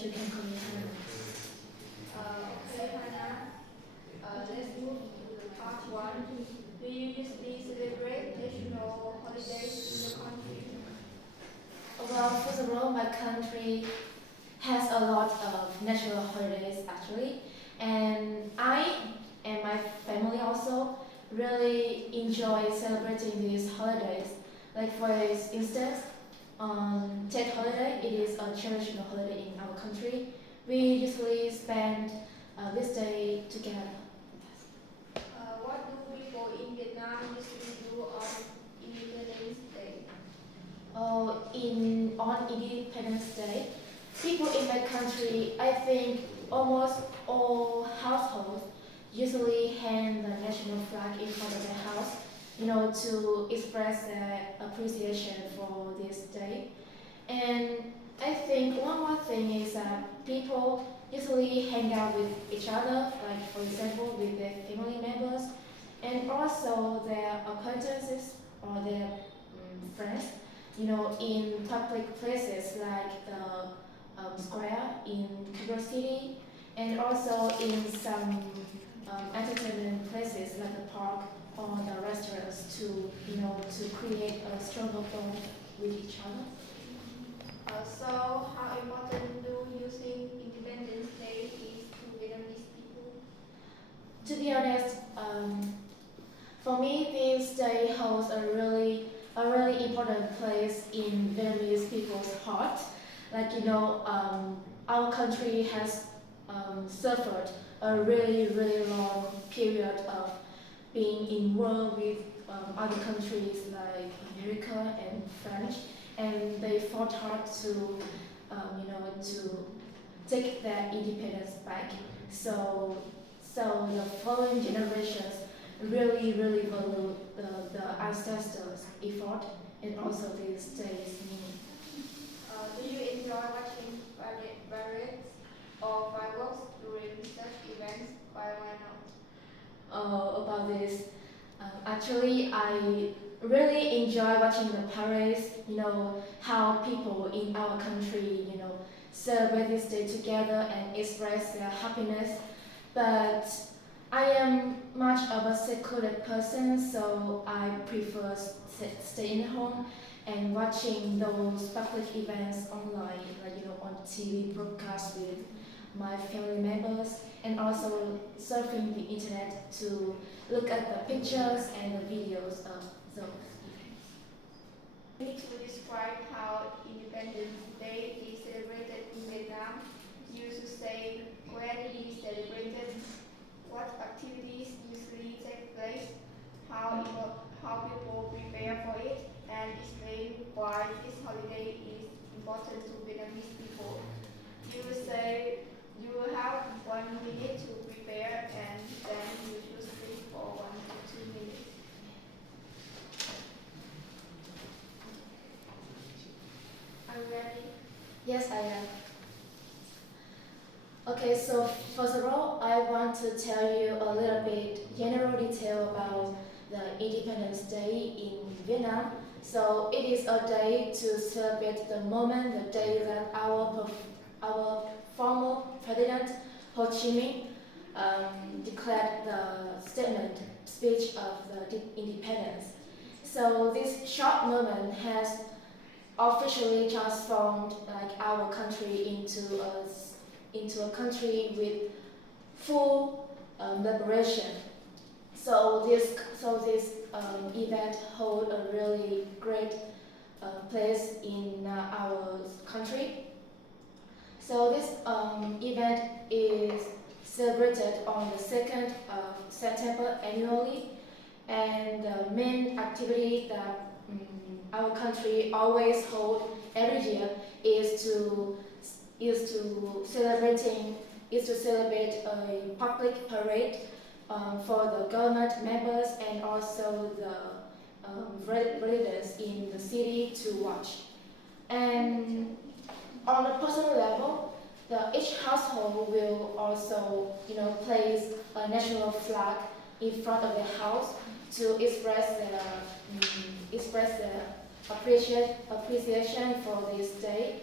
that you can comment on. Okay, Hannah. Let's move to the part one. Do you usually celebrate national holidays in your country? Well, first of all, my country has a lot of national holidays actually, and I and my family also really enjoy celebrating these holidays. Like for instance, on Tet holiday, it is a traditional holiday in our country. We usually spend this day together. What do people in Vietnam usually do on Independence Day? Oh, in on Independence Day, people in my country, I think almost all households usually hang the national flag in front of their house, to express their appreciation for this day. And I think one more thing is that people usually hang out with each other, like for example with their family members, and also their acquaintances or their friends, in public places like the square in capital city, and also in some entertainment places like the park or the restaurants to create a stronger bond with each other. So, how important do you think Independence Day is to Vietnamese people? To be honest, for me, this day holds a really important place in Vietnamese people's heart. Like our country has suffered a really long period of being in war with other countries like America and French, and they fought hard to take their independence back. So, so the following generations really value the ancestors' effort and also this day's meaning. Do you enjoy watching parades or fireworks during such events? Why not? About this. Actually, I really enjoy watching the parades. How people in our country, celebrate this day together and express their happiness. But I am much of a secluded person, so I prefer staying home and watching those public events online, like on TV broadcast with my family members, and also surfing the internet to look at the pictures and the videos of those events. You need to describe how Independence Day is celebrated in Vietnam. You should say when it is celebrated, what activities usually take place, how people prepare for it, and explain why this holiday is important to Vietnamese people. You will say you will have 1 minute to prepare, and then you should speak for 1 to 2 minutes. Are you ready? Yes, I am. Okay, so first of all, I want to tell you a little bit general detail about the Independence Day in Vietnam. So it is a day to celebrate the moment, the day that our former president Ho Chi Minh declared the statement speech of the independence. So this short moment has officially transformed like our country into a country with full liberation. So this event hold a really great place in our country. So this event is celebrated on the 2nd of September annually, and the main activity that our country always hold every year is to is to celebrating is to celebrate a public parade for the government members and also the residents in the city to watch. And on a personal level, each household will also, place a national flag in front of their house to express their appreciation for this day.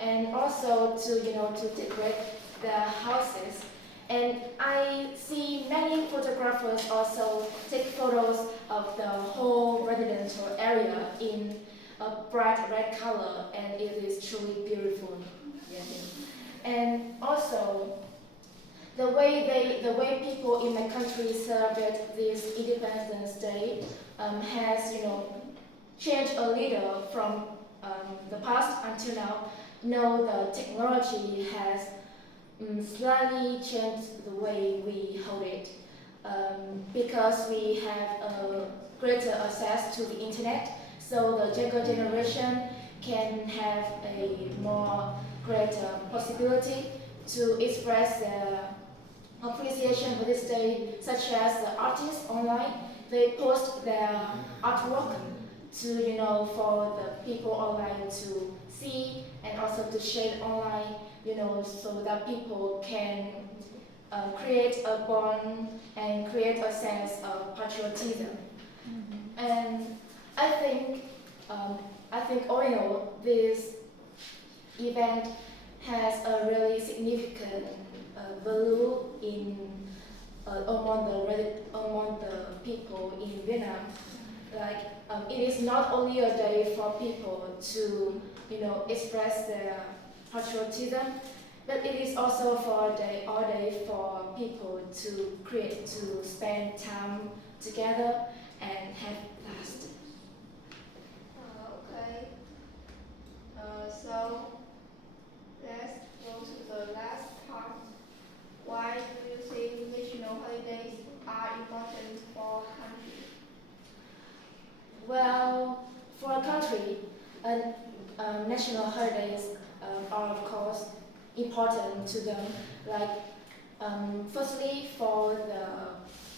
and also to decorate their houses. And I see many photographers also take photos of the whole residential area in a bright red color, and it is truly beautiful. Yeah. And also, the way people in my country celebrate this Independence Day has changed a little from the past until now. No, the technology has slightly changed the way we hold it because we have greater access to the internet. So the younger generation can have a more greater possibility to express their appreciation for this day, such as the artists online. They post their artwork to for the people online to see and also to share online, so that people can create a bond and create a sense of patriotism. And I think all in all, this event has a really significant value in among the people in Vietnam. Like it is not only a day for people to express their patriotism, but it is also for all day for people to spend time together and have fast. Okay. So let's go to the last part. Why do you think national holidays are important for a country? Well, for a country, national holidays are of course important to them. Like, firstly, for the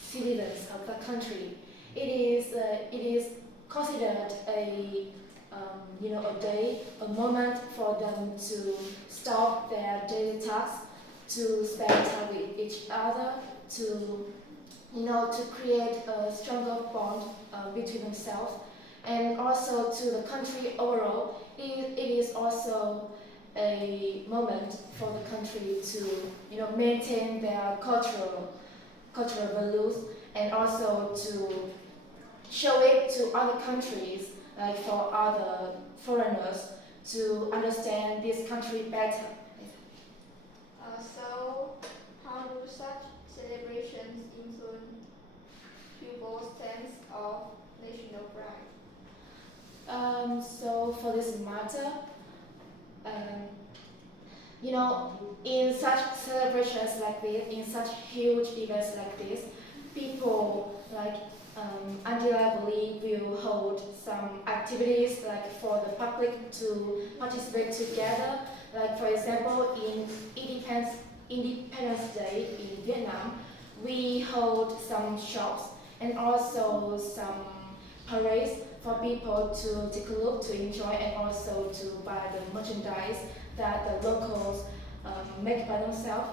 citizens of the country, it is considered a day, a moment for them to stop their daily tasks, to spend time with each other, to create a stronger bond between themselves, and also to the country overall. It is also a moment for the country to maintain their cultural values, and also to show it to other countries, like for other foreigners to understand this country better. So, how do such celebrations influence people's sense of national pride? So for this matter, um, in such celebrations like this, in such huge events like this, people undeniably will hold some activities like for the public to participate together. Like for example, in Independence Day in Vietnam, we hold some shops and also some parades for people to take a look, to enjoy, and also to buy the merchandise that the locals make by themselves.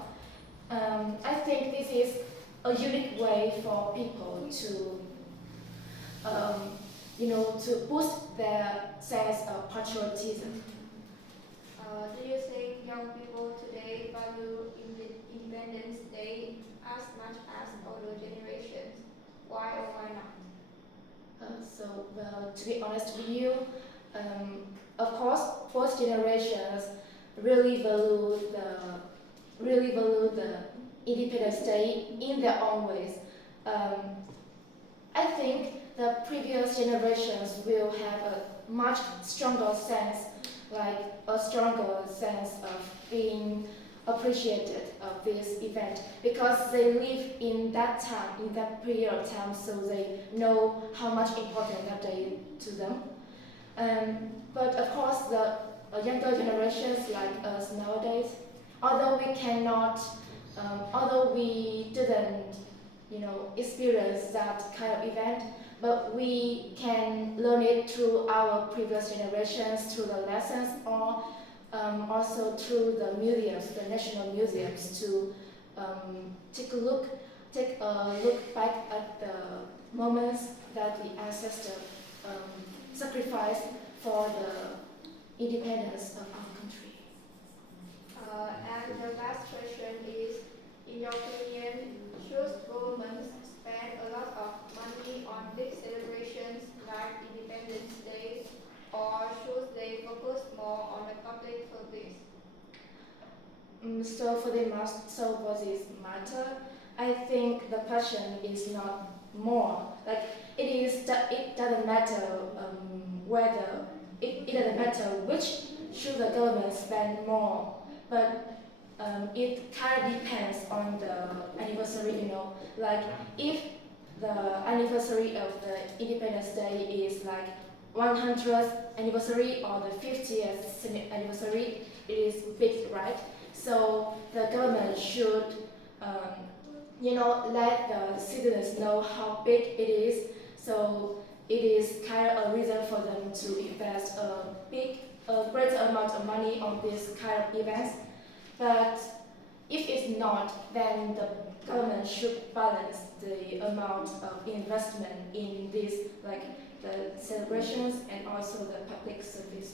I think this is a unique way for people to boost their sense of patriotism. Do you think young people today value Independence Day as much as older generations? Why or why not? Well, to be honest with you, of course, both generations really value the Independence Day in their own ways. Um, I think the previous generations will have a much stronger sense, like a stronger sense of being appreciated of this event because they live in that time, in that period of time, so they know how much important that day to them. But of course, the younger generations like us nowadays, although we didn't, experience that kind of event, but we can learn it through our previous generations, through the lessons, or also through the museums, the national museums, to take a look back at the moments that the ancestors sacrificed for the independence of our country. And the last question is, in your opinion, should governments spend a lot of money on big celebrations like Independence Day, or should they focus more on the public service? So for this matter, I think the question is not more like it doesn't matter whether it doesn't matter which should the government spend more, but it kind of depends on the anniversary. Like if the anniversary of the Independence Day is like 100th anniversary or the 50th anniversary, it is big, right? So the government should, let the citizens know how big it is. So it is kind of a reason for them to invest a greater amount of money on this kind of events. But if it's not, then the government should balance the amount of investment in these, like the celebrations and also the public services.